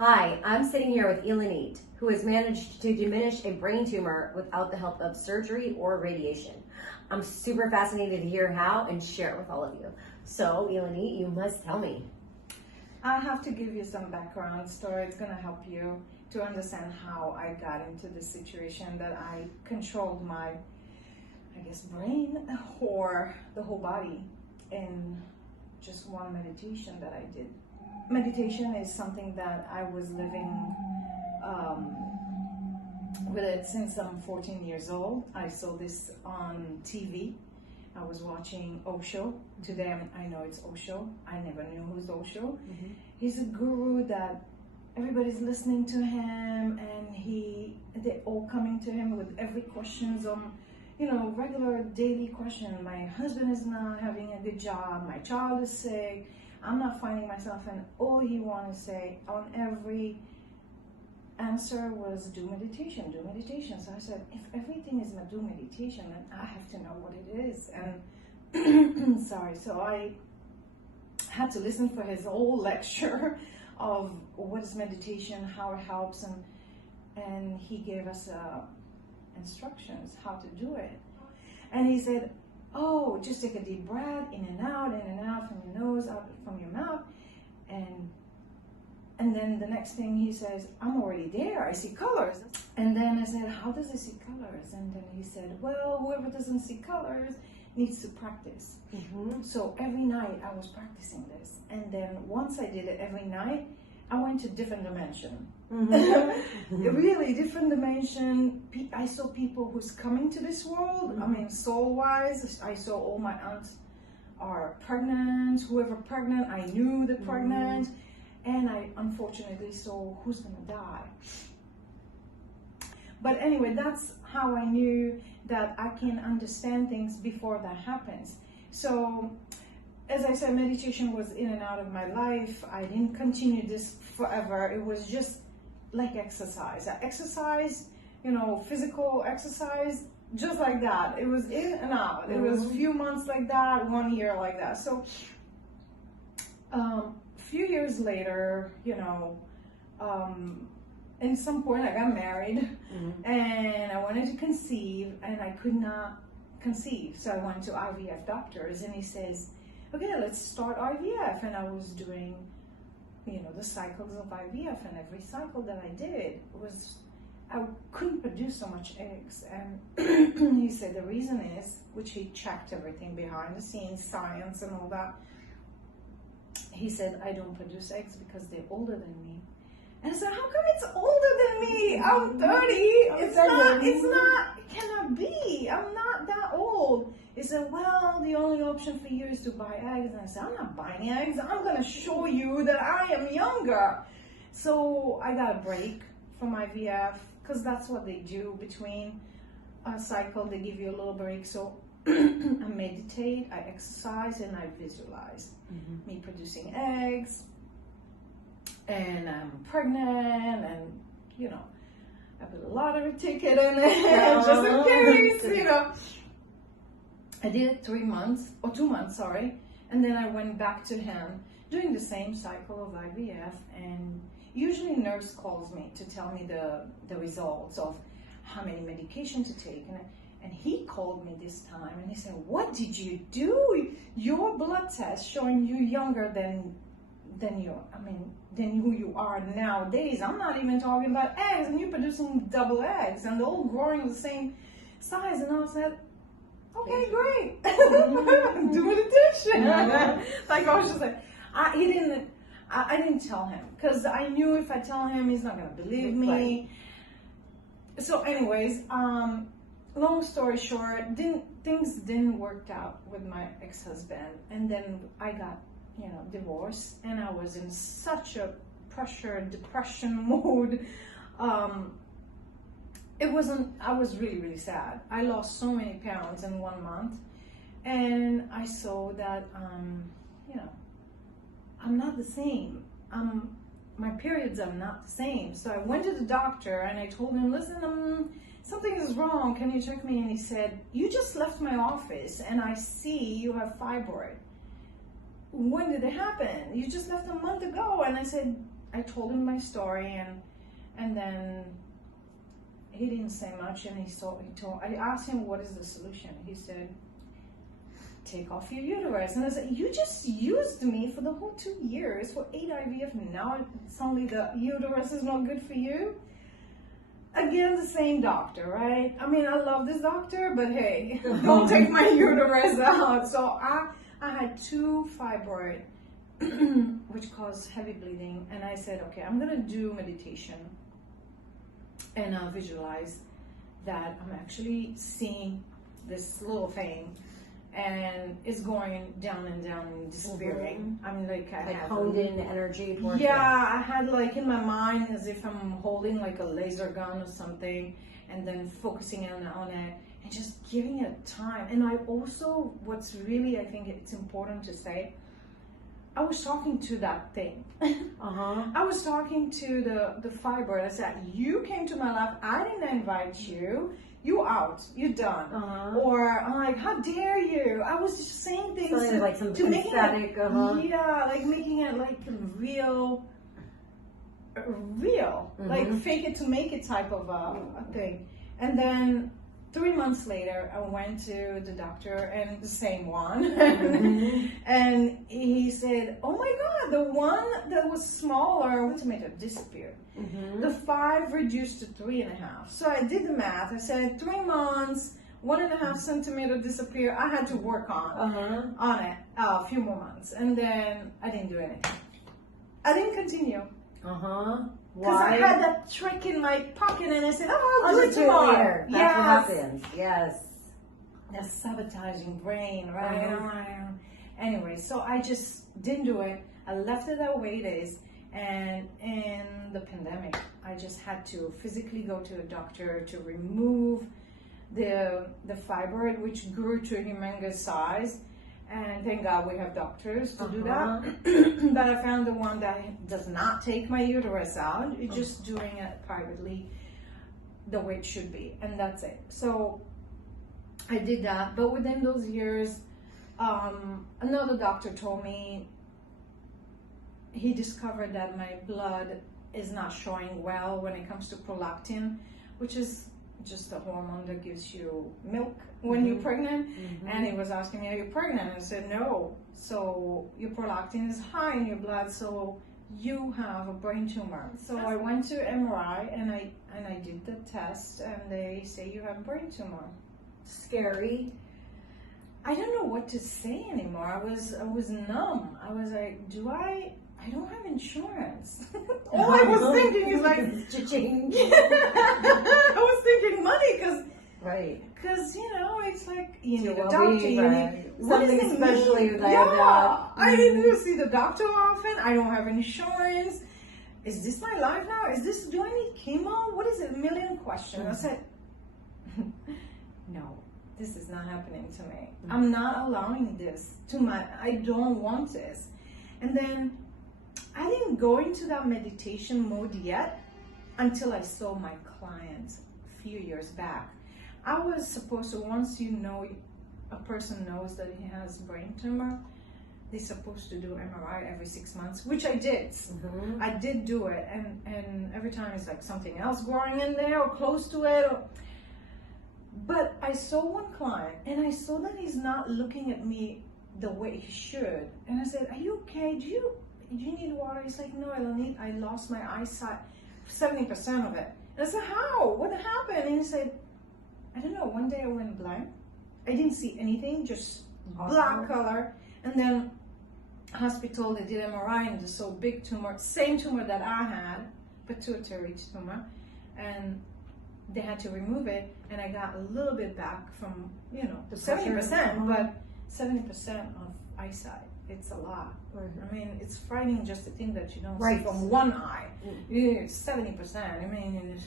Hi, I'm sitting here with Elanit, who has managed to diminish a brain tumor without the help of surgery or radiation. I'm super fascinated to hear how and share it with all of you. So, Elanit, you must tell me. I have to give you some background story. It's going to help you to understand how I got into this situation, that I controlled my, brain or the whole body in just one meditation that I did. Meditation is something that I was living with it since I'm 14 years old. I saw this on TV. I was watching Osho. Today I know it's Osho. I never knew who's Osho. Mm-hmm. He's a guru that everybody's listening to him, and they're all coming to him with every questions on, regular daily question. My husband is not having a good job. My child is sick. I'm not finding myself, and all he wanted to say on every answer was do meditation, do meditation. So I said, if everything is do meditation, then I have to know what it is. And so I had to listen for his whole lecture of what is meditation, how it helps, and he gave us instructions how to do it. And he said, oh, just take a deep breath, in and out from your nose, out from your mouth. And then the next thing he says, I'm already there, I see colors. And then I said, how does he see colors? And then he said, well, whoever doesn't see colors needs to practice. Mm-hmm. So every night I was practicing this. And then once I did it every night, I went to different dimension. Mm-hmm. Really different dimension. I saw people who's coming to this world. Mm-hmm. I mean, soul-wise, I saw all my aunts are pregnant. Whoever pregnant, I knew the pregnant. Mm-hmm. And I unfortunately saw who's gonna die. But anyway, that's how I knew that I can understand things before that happens. So, as I said, meditation was in and out of my life. I didn't continue this forever. It was just like exercise. I exercised, physical exercise, just like that. It was in and out. Mm-hmm. It was a few months like that, 1 year like that. So, a few years later, in some point I got married. Mm-hmm. And I wanted to conceive, and I could not conceive. So I went to IVF doctors, and he says, okay, let's start IVF. And I was doing, the cycles of IVF, and every cycle that I did I couldn't produce so much eggs. And he said the reason is, which he checked everything behind the scenes, science and all that. He said, I don't produce eggs because they're older than me. And I said, how come it's older than me? I'm 30. It cannot be. I'm not that old. He said, well, the only option for you is to buy eggs. And I said, I'm not buying eggs. I'm going to show you that I am younger. So I got a break from IVF, because that's what they do between a cycle. They give you a little break. So I meditate, I exercise, and I visualize me producing eggs. And I'm pregnant, and I put a lottery ticket in it just in case, I did it 2 months, and then I went back to him doing the same cycle of IVF, and usually nurse calls me to tell me the results of how many medication to take, and he called me this time, and he said, what did you do? Your blood test showing you younger than who you are nowadays. I'm not even talking about eggs, and you're producing double eggs, and they're all growing the same size. And I said, okay, great. Do meditation. Like I was just like, I didn't tell him, because I knew if I tell him, he's not gonna believe me. Right. So anyways, long story short, things didn't work out with my ex-husband, and then I got divorce, and I was in such a depression mode. I was really, really sad. I lost so many pounds in 1 month, and I saw that, I'm not the same. My periods are not the same. So I went to the doctor, and I told him, listen, something is wrong. Can you check me? And he said, you just left my office, and I see you have fibroid. When did it happen? You just left a month ago. And I said, I told him my story, and then he didn't say much, and I asked him, what is the solution? He said, take off your uterus. And I said, you just used me for the whole 2 years for 8 IVF. Now it's only the uterus is not good for you. Again, the same doctor, right? I mean, I love this doctor, but hey, don't take my uterus out. So I had 2 fibroid, which caused heavy bleeding. And I said, okay, I'm going to do meditation. And I'll visualize that I'm actually seeing this little thing, and it's going down and down and disappearing. I mean, like I had honed in energy towards I had like in my mind as if I'm holding like a laser gun or something, and then focusing on it and just giving it time. And I also, what's really, I think it's important to say, I was talking to that thing. I was talking to the fibroid. I said, you came to my life, I didn't invite you. You out, you done. Or I'm like, how dare you? I was just saying things like some to make it, like making it like real, like fake it to make it type of a thing. And then 3 months later, I went to the doctor, and the same one, and he said, oh my God, the one that was smaller centimeter disappeared. The 5 reduced to 3.5. So I did the math. I said 3 months, 1.5 centimeter disappeared. I had to work on it a few more months, and then I didn't do anything. I didn't continue. Because I had that trick in my pocket, and I said, oh, I'll do it tomorrow. That's what happens. Yes. That sabotaging brain, right? Anyway, so I just didn't do it. I left it that way it is. And in the pandemic, I just had to physically go to a doctor to remove the fibroid, which grew to a humongous size. And thank God we have doctors to do that. But I found the one that does not take my uterus out. It's just doing it privately the way it should be. And that's it. So I did that. But within those years, another doctor told me he discovered that my blood is not showing well when it comes to prolactin, which is just a hormone that gives you milk when you're pregnant. And he was asking me, are you pregnant? I said, no. So your prolactin is high in your blood, so you have a brain tumor. So I went to MRI, and I did the test, and they say you have a brain tumor. Scary. I don't know what to say anymore. I was numb. I was like, I don't have insurance. All I was thinking is like, I was thinking money, because you know, it's like you need a doctor, you need something especially like that. I didn't see the doctor often. I don't have insurance. Is this my life now? Do I need chemo? What is it? A million questions. I said, no, this is not happening to me. I'm not allowing this I don't want this. And then I didn't go into that meditation mode yet until I saw my client a few years back. I was supposed to, once you know, a person knows that he has brain tumor, they're supposed to do MRI every 6 months, which I did. I did do it, and every time it's like something else growing in there or close to it. But I saw one client, and I saw that he's not looking at me the way he should. And I said, are you okay? Do you need water? He's like, no, Elanit, I lost my eyesight, 70% of it. And I said, how? What happened? And he said, I don't know, one day I went blind. I didn't see anything, just black color. And then hospital, they did MRI, and it's so big tumor, same tumor that I had, pituitary tumor. And they had to remove it, and I got a little bit back from, you know, 70%, but 70% of eyesight, it's a lot. I mean, it's frightening just to think that you don't see from one eye. It's 70%. I mean,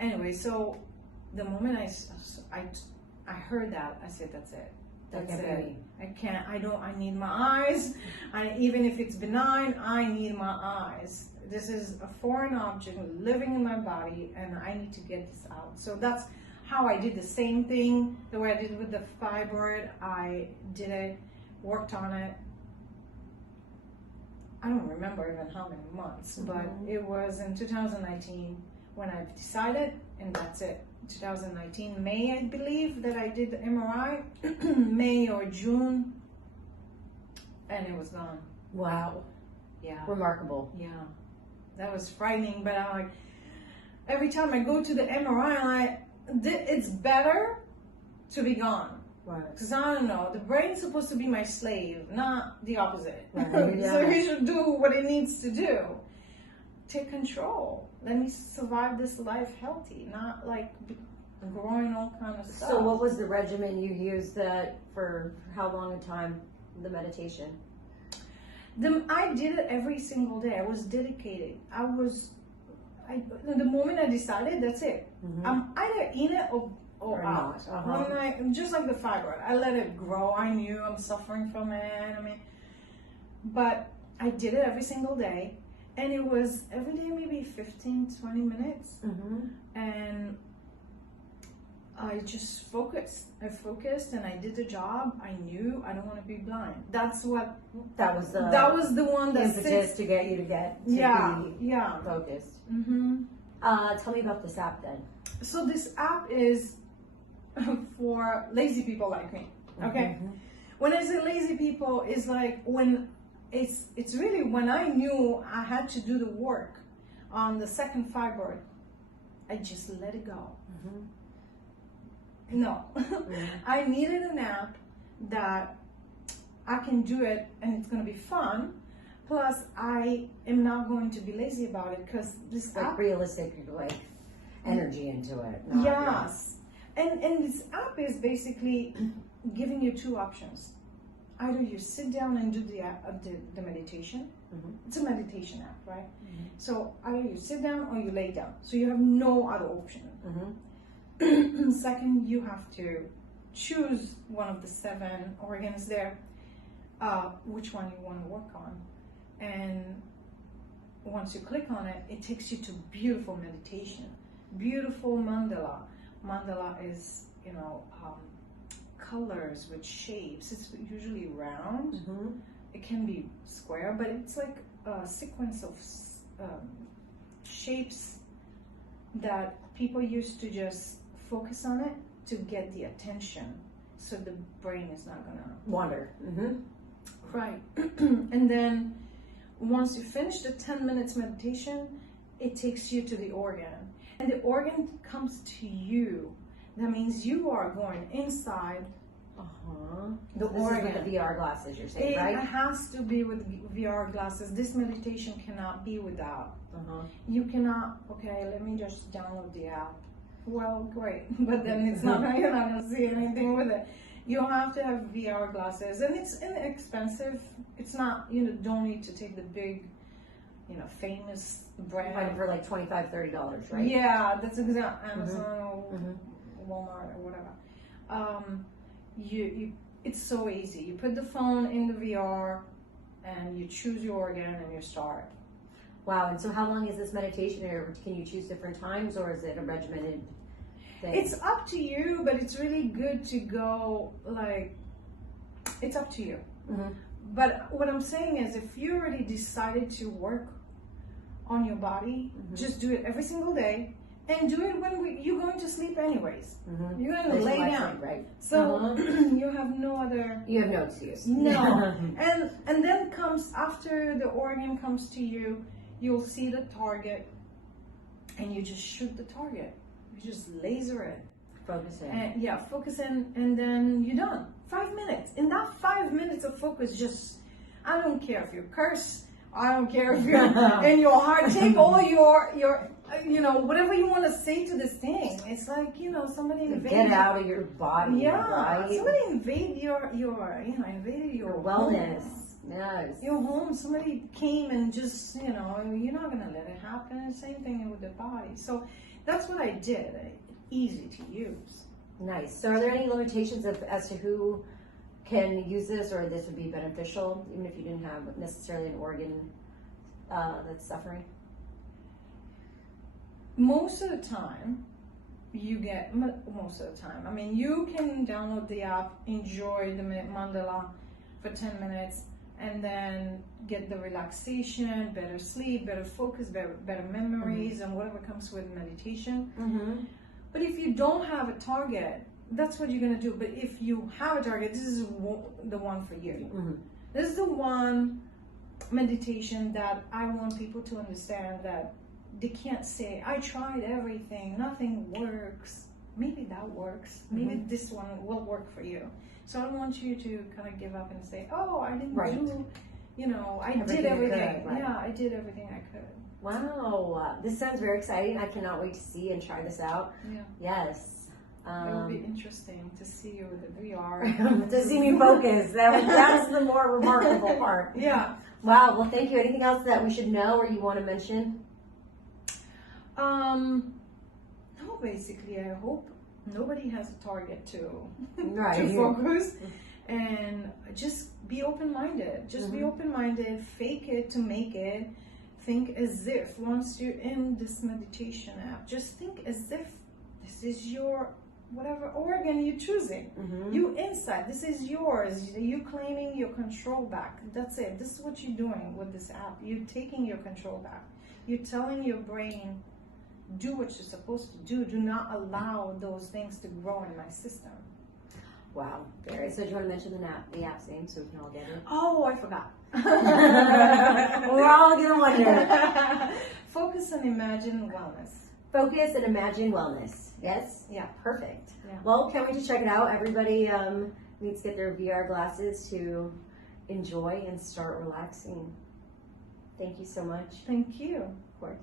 anyway, so the moment I heard that, I said, that's it. That's it. I need my eyes. Even if it's benign, I need my eyes. This is a foreign object living in my body, and I need to get this out. So that's how I did the same thing, the way I did with the fibroid. I did it, worked on it, I don't remember even how many months, but it was in 2019 when I decided, and that's it. 2019 May, I believe, that I did the MRI, May or June, and it was gone. Wow. Yeah. Remarkable. Yeah. That was frightening, but I'm like, every time I go to the MRI, I'm like, it's better to be gone. Right. Because I don't know, the brain's supposed to be my slave, not the opposite. Right, yeah. So you should do what it needs to do. Take control. Let me survive this life healthy, not like growing all kind of stuff. So what was the regimen you used for how long a time, the meditation? I did it every single day. I was dedicated. The moment I decided, that's it. I'm either in it or out. Just like the fibroid, I let it grow. I knew I'm suffering from it. But I did it every single day, and it was every day maybe 15-20 minutes, and I just focused. I focused and I did the job. I knew I don't want to be blind. That was the one that impetus to get you to be focused. Tell me about this app then. So this app is for lazy people like me. Okay. When I say lazy people, it's like when it's really when I knew I had to do the work on the second fibroid, I just let it go. No, I needed an app that I can do it and it's going to be fun. Plus, I am not going to be lazy about it because this like app, realistic, like energy into it. Yes, and this app is basically giving you two options. Either you sit down and do the meditation. It's a meditation app, right? So either you sit down or you lay down. So you have no other option. Second, you have to choose one of the 7 organs there, which one you want to work on. And once you click on it, it takes you to beautiful meditation, beautiful mandala. Mandala is, colors with shapes. It's usually round. It can be square, but it's like a sequence of shapes that people used to just focus on it to get the attention, so the brain is not gonna wander. Right. And then once you finish the 10 minutes meditation, it takes you to the organ, and the organ comes to you. That means you are going inside the organ. This is with the VR glasses, you're saying, It right? has to be with VR glasses. This meditation cannot be without. You cannot, okay, let me just download the app. Well, great, but then it's not, you're not going to see anything with it. You have to have VR glasses, and it's inexpensive. It's not, don't need to take the big, famous brand. Find it for like $25-$30, right? Yeah, that's exactly Amazon or Walmart or whatever. It's so easy. You put the phone in the VR, and you choose your organ, and you start. Wow, and so how long is this meditation, or can you choose different times, or is it a regimented thing? It's up to you, but it's really good to go, it's up to you. But what I'm saying is, if you already decided to work on your body, just do it every single day, and do it when you're going to sleep anyways. You're going to lay down. Right. So you have no excuse. No. And then comes, after the organ comes to you, you'll see the target, and you just shoot the target. You just laser it. Focus in. Focus in, and then you're done. 5 minutes. In that 5 minutes of focus, I don't care if you curse. I don't care if you're in your heart. Take all your whatever you want to say to this thing. It's like, somebody invade. Get out of your body. Yeah. Right? Somebody invade invaded your wellness. Home. Yes. Your home. Somebody came and just, you're not going to let it happen. Same thing with the body. So that's what I did. Easy to use. Nice. So are there any limitations as to who can use this, or this would be beneficial, even if you didn't have necessarily an organ that's suffering? Most of the time, you can download the app, enjoy the mandala for 10 minutes, and then get the relaxation, better sleep, better focus, better memories, and whatever comes with meditation. But if you don't have a target, that's what you're going to do. But if you have a target, this is the one for you. This is the one meditation that I want people to understand, that they can't say, I tried everything, nothing works. Maybe that works. Maybe this one will work for you. So I don't want you to kind of give up and say, oh, I didn't do, I did everything. Yeah, I did everything I could. Wow, this sounds very exciting. I cannot wait to see and try this out. Yeah. Yes. It would be interesting to see you with a VR. To see me focus. That's the more remarkable part. Yeah. Wow, well, thank you. Anything else that we should know or you want to mention? No, basically, I hope nobody has a target to focus, and just be open-minded. Just be open-minded. Fake it to make it. Think as if once you're in this meditation app, just think as if this is your whatever organ you're choosing. You inside, this is yours. You claiming your control back. That's it. This is what you're doing with this app. You're taking your control back. You're telling your brain, do what you're supposed to do. Do not allow those things to grow in my system. Wow. Very. So do you want to mention the app's name so we can all get it? Oh, I forgot. We're all gonna wonder. Focus and Imagine Wellness. Focus and Imagine Wellness. Yes? Yeah. Perfect. Yeah. Well, can't wait to check it out. Everybody needs to get their VR glasses to enjoy and start relaxing. Thank you so much. Thank you. Of course.